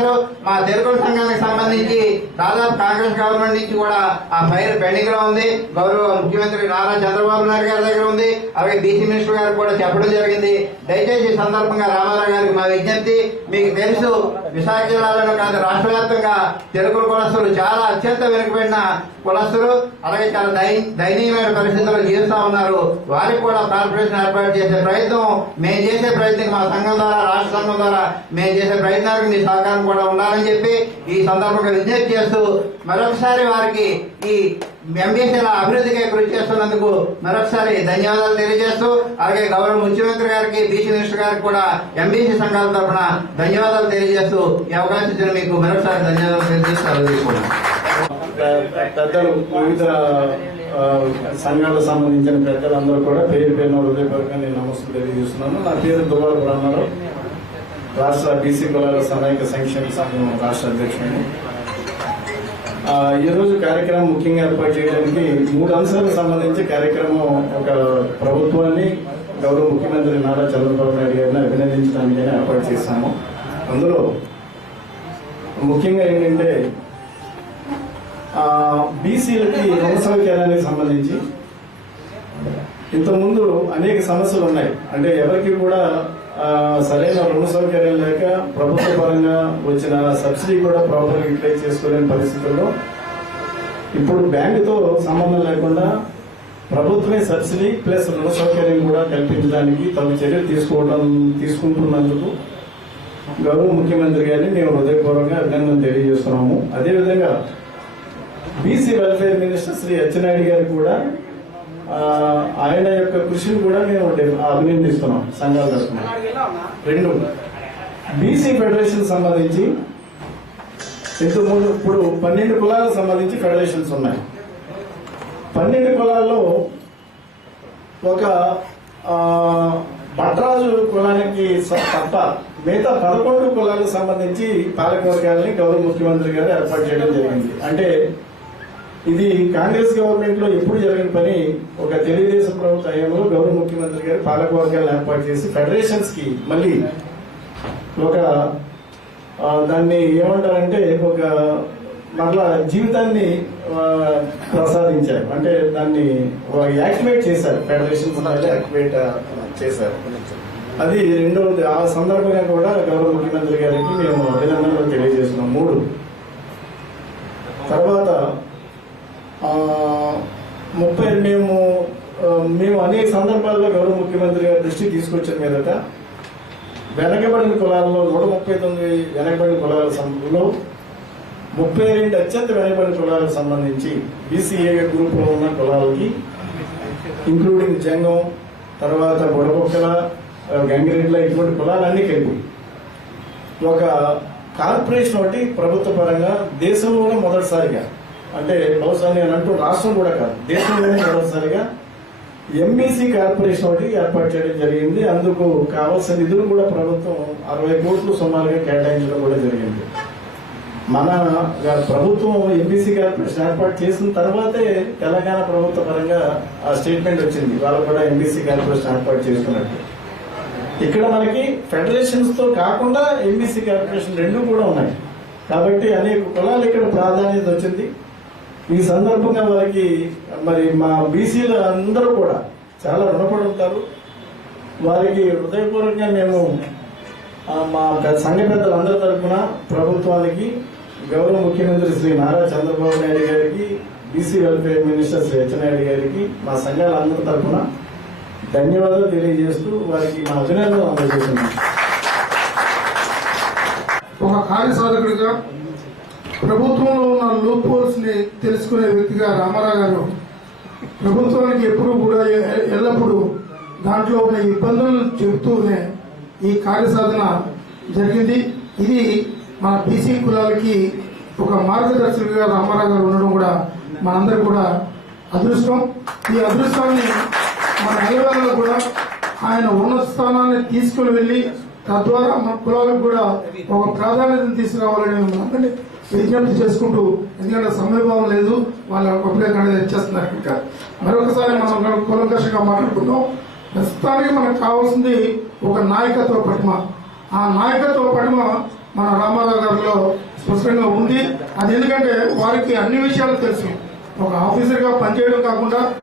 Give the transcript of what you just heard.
చేశారు. మా తెలుగు సంఘానికి సంబంధించి దాదాపు కాంగ్రెస్ గవర్నమెంట్ నుంచి కూడా ఆ ఫైల్ పెండింగ్ లో ఉంది. గౌరవ ముఖ్యమంత్రి నారా చంద్రబాబు నాయుడు గారి దగ్గర ఉంది. అలాగే బీసీ మినిస్టర్ గారు కూడా చెప్పడం జరిగింది. దయచేసి ఈ సందర్భంగా రామారావు గారికి మా విజ్ఞప్తి, మీకు తెలుసు విశాఖ జిల్లాలోనే కాదు రాష్ట్ర వ్యాప్తంగా తెలుగు కులస్తులు చాలా అత్యంత వెనుకబడిన కులస్తులు, అలాగే చాలా దయనీయమైన పరిస్థితుల్లో జీవిస్తా ఉన్నారు. వారికి కూడా కార్పొరేషన్ ఏర్పాటు చేసే ప్రయత్నం మేము చేసే ప్రయత్నం మా సంఘం ద్వారా, రాష్ట్ర సంఘం ద్వారా మేము చేసే ప్రయత్నానికి మీ సహకారం కూడా ఉండాలని చెప్పి ఈ సందర్భంగా విజ్ఞప్తి చేస్తూ మరొకసారి వారికి ఈ ఎంబీసీల అభివృద్ధికి కృషి చేస్తున్నందుకు మరొకసారి ధన్యవాదాలు తెలియజేస్తూ, అలాగే గౌరవ ముఖ్యమంత్రి గారికి, బీసీ మినిస్టర్ గారికి కూడా ఎంబీసీ సంఘాల తరఫున ధన్యవాదాలు తెలియజేస్తూ ఈ అవకాశం ఇచ్చిన మీకు మరొకసారి ధన్యవాదాలు తెలియజేస్తూ పెద్దలు వివిధ సంఘాలకు సంబంధించిన పెద్దలందరూ కూడా పేరు పేరున హృదయపూర్వకంగా నేను నమస్కారం తెలియజేస్తున్నాను. నా పేరు దువ్వాడ రామారావు, రాష్ట్ర బీసీ కులాల సమైక్య సంక్షేమ సంఘం రాష్ట్ర అధ్యక్షుడిని. ఈ రోజు కార్యక్రమం ముఖ్యంగా ఏర్పాటు చేయడానికి 3 అంశాలకు సంబంధించి కార్యక్రమం ఒక ప్రభుత్వాన్ని గౌరవ ముఖ్యమంత్రి నారా చంద్రబాబు నాయుడు గారిని అభినందించడానికి ఏర్పాటు చేశాము. అందులో ముఖ్యంగా ఏంటంటే బీసీలకి రుణ సౌకర్యానికి సంబంధించి ఇంతకుముందు అనేక సమస్యలు ఉన్నాయి. అంటే ఎవరికి కూడా సరైన రుణ సౌకర్యం లేక ప్రభుత్వ పరంగా వచ్చిన సబ్సిడీ కూడా ప్రాపర్గా యూటిలైజ్ చేసుకోలేని పరిస్థితుల్లో ఇప్పుడు బ్యాంకుతో సంబంధం లేకుండా ప్రభుత్వమే సబ్సిడీ ప్లస్ రుణ సౌకర్యం కూడా కల్పించడానికి తమ చర్యలు తీసుకుంటున్నందుకు గౌరవ ముఖ్యమంత్రి గారిని మేము హృదయపూర్వకంగా అభినందన తెలియజేస్తున్నాము. అదేవిధంగా BC welfare minister Shri Atchannaidu గారు కూడా ఆయన యొక్క కృషిని కూడా మేము అభినందిస్తున్నాం సంఘాల తరఫున. 2, బీసీ ఫెడరేషన్ సంబంధించి ఇంతకుముందు ఇప్పుడు 12 కులాలకు సంబంధించి ఫెడరేషన్స్ ఉన్నాయి. 12 కులాల్లో ఒక భట్రాజు కులానికి తప్ప మిగతా 11 కులాలకు సంబంధించి పాలకవర్గాలని గౌరవ ముఖ్యమంత్రి గారు ఏర్పాటు చేయడం జరిగింది. అంటే ఇది కాంగ్రెస్ గవర్నమెంట్ లో ఎప్పుడు జరిగిన పని. ఒక తెలుగుదేశం ప్రభుత్వ హయాంలో గౌరవ ముఖ్యమంత్రి గారు పాలకవర్గాలను ఏర్పాటు చేసి ఫెడరేషన్స్ కి మళ్ళీ ఒక దాన్ని ఏమంటారంటే ఒక మరలా జీవితాన్ని ప్రసాదించారు. అంటే దాన్ని యాక్టివేట్ చేశారు, ఫెడరేషన్స్ యాక్టివేట్ చేశారు. అది రెండవది. ఆ సందర్భంగా కూడా గౌరవ ముఖ్యమంత్రి గారికి మేము అభినందనలు తెలియజేస్తున్నాం. 3, తర్వాత 30 మేము అనేక సందర్భాల్లో గౌరవ ముఖ్యమంత్రి గారి దృష్టికి తీసుకొచ్చిన మీదట వెనకబడిన కులాల్లో 139 వెనకబడిన కులాల సంఖ్యలో 32 అత్యంత వెనకబడిన కులాలకు సంబంధించి బీసీఏ గ్రూప్ లో ఉన్న కులాలకి ఇంక్లూడింగ్ జంగం, తర్వాత బుడబొక్కల, గంగిరెడ్ల, ఇటువంటి కులాలన్నీ కలిపి ఒక కార్పొరేషన్ ఒకటి ప్రభుత్వ పరంగా దేశంలోనే మొదటిసారిగా, అంటే బహుశా నేను అంటూ రాష్ట్రం కూడా కాదు దేశంలోనే మొదటిసారిగా ఎంబీసీ కార్పొరేషన్ ఒకటి ఏర్పాటు చేయడం జరిగింది. అందుకు కావాల్సిన నిధులు కూడా ప్రభుత్వం 60 కోట్లు సుమారుగా కేటాయించడం కూడా జరిగింది. మన ప్రభుత్వం ఎంబీసీ కార్పొరేషన్ ఏర్పాటు చేసిన తర్వాతే తెలంగాణ ప్రభుత్వ పరంగా ఆ స్టేట్మెంట్ వచ్చింది, వాళ్ళు కూడా ఎంబీసీ కార్పొరేషన్ ఏర్పాటు చేసుకున్నట్టు. ఇక్కడ మనకి ఫెడరేషన్స్ తో కాకుండా ఎంబీసీ కార్పొరేషన్ 2 కూడా ఉన్నాయి. కాబట్టి అనేక కులాలు ఇక్కడ ప్రాధాన్యత వచ్చింది. ఈ సందర్భంగా వారికి మరి మా బీసీలు అందరూ కూడా చాలా రుణపడి ఉంటారు. వారికి హృదయపూర్వకంగా మేము మా సంఘ పెద్దలందరి తరఫున ప్రభుత్వానికి, గౌరవ ముఖ్యమంత్రి శ్రీ నారా చంద్రబాబు నాయుడు గారికి, BC welfare minister Shri Atchannaidu గారికి మా సంఘాలందరి తరఫున ధన్యవాదాలు తెలియజేస్తూ వారికి మా అభినందనలు అందజేస్తున్నాం. ఒక కార్యసాధకుడిగా ప్రభుత్వంలో ఉన్న లూప్ హోల్స్ ని తెలుసుకునే వ్యక్తిగా రామారావు గారు ప్రభుత్వానికి ఎప్పుడు కూడా ఎల్లప్పుడూ దాంట్లో ఉన్న ఇబ్బందులను చెబుతూనే ఈ కార్యసాధన జరిగింది. ఇది మన బీసీ కులాలకి ఒక మార్గదర్శకుడిగా రామారావు గారు ఉండడం కూడా మనందరూ కూడా అదృష్టం. ఈ అదృష్టాన్ని మన నిలవేళలో కూడా ఆయన ఉన్నత స్థానాన్ని తీసుకుని వెళ్లి తద్వారా మన కులాలకు కూడా ఒక ప్రాధాన్యతను తీసుకురావాలని మనందరినీ విజ్ఞప్తి చేసుకుంటూ, ఎందుకంటే సమయభావం లేదు, వాళ్ళ గొప్పగా తెచ్చేస్తున్నారు. ఇంకా మరొకసారి మనం కులంకషంగా మాట్లాడుకుందాం. ప్రస్తుతానికి మనకు కావాల్సింది ఒక నాయకత్వ పటిమ. ఆ నాయకత్వ పటిమ మన రామారావు గారిలో స్పష్టంగా ఉంది. అది ఎందుకంటే వారికి అన్ని విషయాలు తెలుసు. ఒక ఆఫీసర్ గా పనిచేయడం కాకుండా